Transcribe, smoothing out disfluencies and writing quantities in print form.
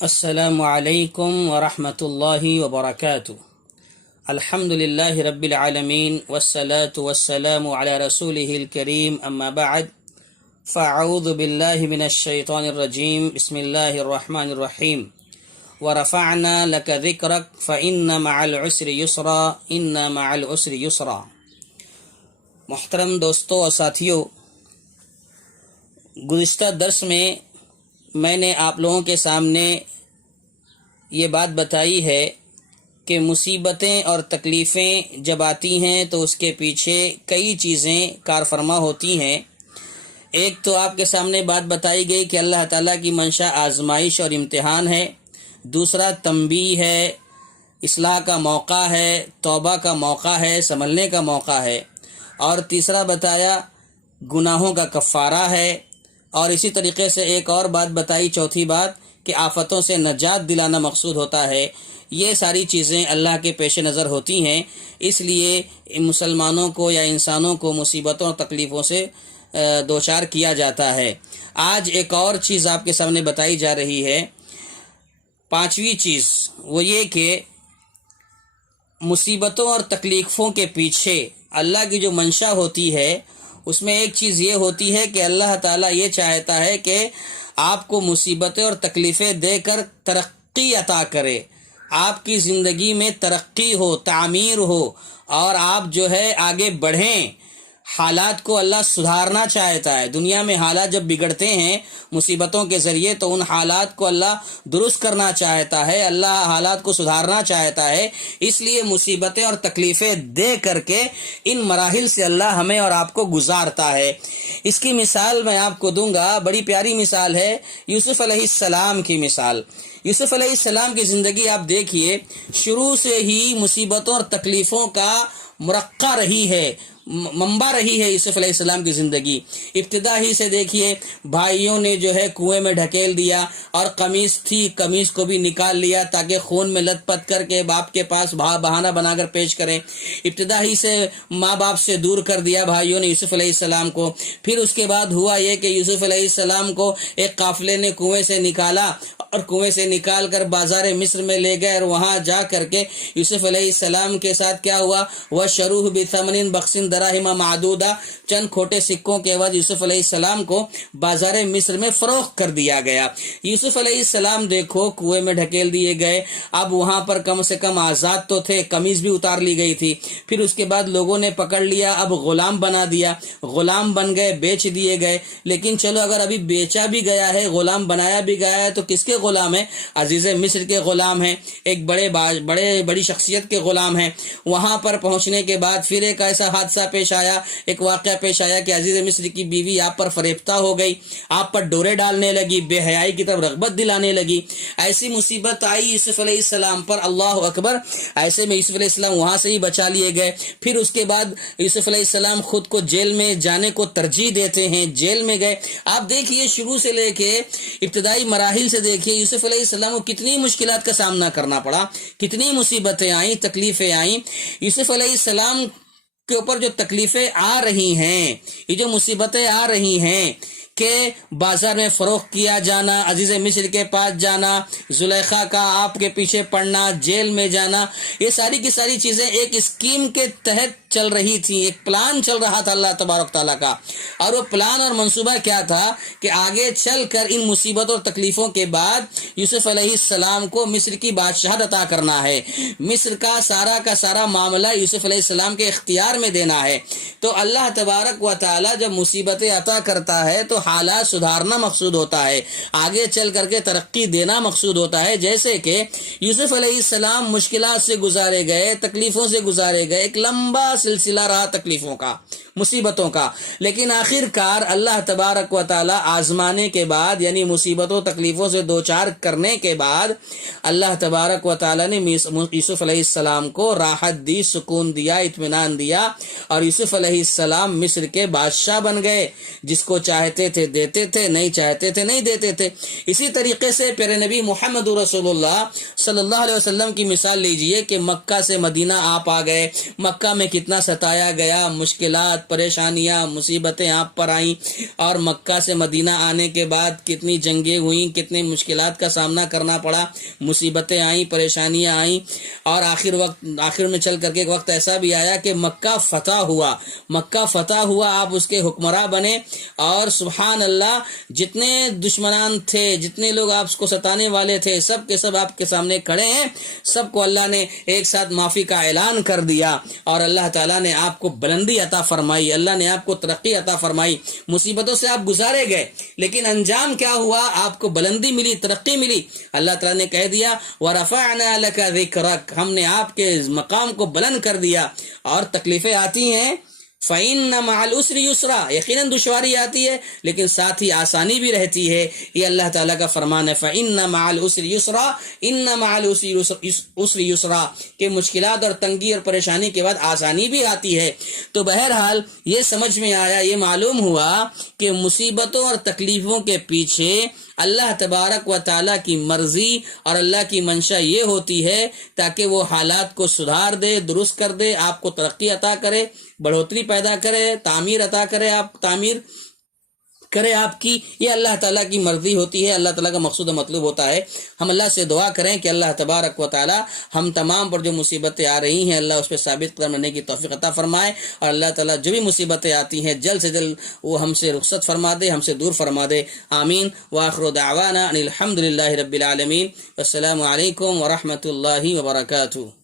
السلام علیکم ورحمۃ اللہ وبرکاتہ۔ الحمد للہ رب العالمین والصلاة والسلام علی رسولہ الکریم، اما بعد فاعوذ باللہ من الشیطان الرجیم، بسم اللہ الرحمن الرحیم۔ ورفعنا لک ذکرک فإن مع العسر یسرا ان مع العسر یسرا۔ محترم دوستوں اور ساتھیوں، گزشتہ درس میں نے آپ لوگوں کے سامنے یہ بات بتائی ہے کہ مصیبتیں اور تکلیفیں جب آتی ہیں تو اس کے پیچھے کئی چیزیں کار فرما ہوتی ہیں۔ ایک تو آپ کے سامنے بات بتائی گئی کہ اللہ تعالیٰ کی منشا آزمائش اور امتحان ہے، دوسرا تنبیہ ہے، اصلاح کا موقع ہے، توبہ کا موقع ہے، سنبھلنے کا موقع ہے، اور تیسرا بتایا گناہوں کا کفارہ ہے، اور اسی طریقے سے ایک اور بات بتائی، چوتھی بات، کہ آفتوں سے نجات دلانا مقصود ہوتا ہے۔ یہ ساری چیزیں اللہ کے پیش نظر ہوتی ہیں، اس لیے مسلمانوں کو یا انسانوں کو مصیبتوں اور تکلیفوں سے دوچار کیا جاتا ہے۔ آج ایک اور چیز آپ کے سامنے بتائی جا رہی ہے، پانچویں چیز، وہ یہ کہ مصیبتوں اور تکلیفوں کے پیچھے اللہ کی جو منشا ہوتی ہے، اس میں ایک چیز یہ ہوتی ہے کہ اللہ تعالیٰ یہ چاہتا ہے کہ آپ کو مصیبتیں اور تکلیفیں دے کر ترقی عطا کرے، آپ کی زندگی میں ترقی ہو، تعمیر ہو، اور آپ جو ہے آگے بڑھیں۔ حالات کو اللہ سدھارنا چاہتا ہے۔ دنیا میں حالات جب بگڑتے ہیں مصیبتوں کے ذریعے تو ان حالات کو اللہ درست کرنا چاہتا ہے، اللہ حالات کو سدھارنا چاہتا ہے، اس لیے مصیبتیں اور تکلیفیں دے کر کے ان مراحل سے اللہ ہمیں اور آپ کو گزارتا ہے۔ اس کی مثال میں آپ کو دوں گا، بڑی پیاری مثال ہے یوسف علیہ السلام کی مثال۔ یوسف علیہ السلام کی زندگی آپ دیکھیے، شروع سے ہی مصیبتوں اور تکلیفوں کا مرقع رہی ہے، منبع رہی ہے یوسف علیہ السلام کی زندگی۔ ابتدا ہی سے دیکھیے، بھائیوں نے جو ہے کنویں میں ڈھکیل دیا، اور قمیص تھی، قمیص کو بھی نکال لیا تاکہ خون میں لت پت کر کے باپ کے پاس بہانہ بنا کر پیش کریں۔ ابتدا ہی سے ماں باپ سے دور کر دیا بھائیوں نے یوسف علیہ السلام کو۔ پھر اس کے بعد ہوا یہ کہ یوسف علیہ السلام کو ایک قافلے نے کنویں سے نکالا، اور کنویں سے نکال کر بازار مصر میں لے گئے، اور وہاں جا کر کے یوسف علیہ السلام کے ساتھ کیا ہوا، وَشَرُوهُ بِثَمَنٍ بَخْسٍ دَرَاهِمَ مَعْدُودَةٍ، چند کھوٹے سکوں کے عوض یوسف علیہ السلام کو بازار مصر میں فروخت کر دیا گیا۔ یوسف علیہ السلام دیکھو کنویں میں ڈھکیل دیے گئے، اب وہاں پر کم سے کم آزاد تو تھے، قمیض بھی اتار لی گئی تھی۔ پھر اس کے بعد لوگوں نے پکڑ لیا، اب غلام بنا دیا، غلام بن گئے، بیچ دیے گئے۔ لیکن چلو اگر ابھی بیچا بھی گیا ہے، غلام بنایا بھی گیا ہے، تو کس کے غلام ہیں؟ عزیز مصر کے غلام ہیں، ایک بڑی شخصیت کے غلام ہیں۔ وہاں پر پہنچنے کے بعد پھر ایک ایسا حادثہ پیش آیا، ایک واقعہ پیش آیا کہ عزیز مصر کی بیوی آپ پر فریفتہ ہو گئی، آپ پر ڈورے ڈالنے لگی، بے حیائی کی طرف رغبت دلانے لگی۔ ایسی مصیبت آئی یوسف علیہ السلام پر، اللہ اکبر۔ ایسے میں یوسف علیہ السلام وہاں سے ہی بچا لیے گئے۔ پھر اس کے بعد یوسف علیہ السلام خود کو جیل میں جانے کو ترجیح دیتے ہیں، جیل میں گئے۔ آپ دیکھیے شروع سے لے کے ابتدائی مراحل سے دیکھیے یوسف علیہ السلام کو کتنی مشکلات کا سامنا کرنا پڑا، کتنی مصیبتیں آئیں، تکلیفیں آئیں۔ یوسف علیہ السلام کے اوپر جو تکلیفیں آ رہی ہیں، یہ جو مصیبتیں آ رہی ہیں کہ بازار میں فروخت کیا جانا، عزیز مصر کے پاس جانا، زلیخا کا آپ کے پیچھے پڑنا، جیل میں جانا، یہ ساری کی ساری چیزیں ایک اسکیم کے تحت چل رہی تھی، ایک پلان چل رہا تھا اللہ تبارک تعالیٰ کا۔ اور وہ پلان اور منصوبہ کیا تھا کہ آگے چل کر ان مصیبتوں اور تکلیفوں کے بعد یوسف علیہ السلام کو مصر کی بادشاہت عطا کرنا ہے، مصر کا سارا معاملہ یوسف علیہ السلام کے اختیار میں دینا ہے۔ تو اللہ تبارک و تعالیٰ جب مصیبتیں عطا کرتا ہے تو حالات سدھارنا مقصود ہوتا ہے، آگے چل کر کے ترقی دینا مقصود ہوتا ہے۔ جیسے کہ یوسف علیہ السلام مشکلات سے گزارے گئے، تکلیفوں سے گزارے گئے، ایک لمبا سلسلہ رہا تکلیفوں کا، مصیبتوں کا، لیکن آخر کار اللہ تبارک و تعالیٰ آزمانے کے بعد، یعنی مصیبتوں تکلیفوں سے دوچار کرنے کے بعد، اللہ تبارک و تعالیٰ نے یوسف علیہ السلام کو راحت دی، سکون دیا، اطمینان دیا، اور یوسف علیہ السلام مصر کے بادشاہ بن گئے۔ جس کو چاہتے تھے دیتے تھے، نہیں چاہتے تھے نہیں دیتے تھے۔ اسی طریقے سے پیارے نبی محمد رسول اللہ صلی اللہ علیہ وسلم کی مثال لیجئے کہ مکہ سے مدینہ آپ آ گئے، مکہ میں کتنا ستایا گیا، مشکلات مشکلات، پریشانیاں، مصیبتیں آپ پر آئیں، اور مکہ سے مدینہ آنے کے بعد کتنی جنگیں ہوئیں، کتنے مشکلات کا سامنا کرنا پڑا، مصیبتیں آئیں، پریشانیاں آئیں، اور آخر میں چل کر کے ایک وقت ایسا بھی آیا کہ مکہ فتح ہوا، آپ اس کے حکمراں بنے، اور سبحان اللہ جتنے دشمنان تھے، جتنے لوگ آپ کو ستانے والے تھے، سب کے سب آپ کے سامنے کھڑے ہیں، سب کو اللہ نے ایک ساتھ معافی کا اعلان کر دیا، اور اللہ تعالیٰ نے آپ کو بلندی عطا فرمائی، اللہ نے آپ کو ترقی عطا فرمائی، مصیبتوں سے آپ گزارے گئے، لیکن انجام کیا ہوا؟ آپ کو بلندی ملی، ترقی ملی۔ اللہ تعالیٰ نے کہہ دیا وَرَفَعْنَا لَكَ ذِكْرَكَ، ہم نے آپ کے مقام کو بلند کر دیا۔ اور تکلیفیں آتی ہیں، فَإِنَّ مَعَ الْعُسْرِ يُسْرًا، یقیناً دشواری آتی ہے لیکن ساتھ ہی آسانی بھی رہتی ہے، یہ اللہ تعالیٰ کا فرمان ہے۔ فَإِنَّ مَعَ الْعُسْرِ يُسْرًا، إِنَّ مَعَ الْعُسْرِ يُسْرًا، کہ مشکلات اور تنگی اور پریشانی کے بعد آسانی بھی آتی ہے۔ تو بہرحال یہ سمجھ میں آیا، یہ معلوم ہوا کہ مصیبتوں اور تکلیفوں کے پیچھے اللہ تبارک و تعالیٰ کی مرضی اور اللہ کی منشا یہ ہوتی ہے تاکہ وہ حالات کو سدھار دے، درست کر دے، آپ کو ترقی عطا کرے، بڑھوتری پیدا کرے، تعمیر عطا کرے، تعمیر کرے آپ کی، یہ اللہ تعالیٰ کی مرضی ہوتی ہے، اللہ تعالیٰ کا مقصود و مطلوب ہوتا ہے۔ ہم اللہ سے دعا کریں کہ اللہ تبارک و تعالیٰ ہم تمام پر جو مصیبتیں آ رہی ہیں اللہ اس پہ ثابت قدم رہنے کی توفیق عطا فرمائے، اور اللہ تعالیٰ جو بھی مصیبتیں آتی ہیں جلد سے جلد وہ ہم سے رخصت فرما دے، ہم سے دور فرما دے، آمین۔ وآخر دعوانا ان الحمد للہ رب العالمین، السلام علیکم ورحمۃ اللہ وبرکاتہ۔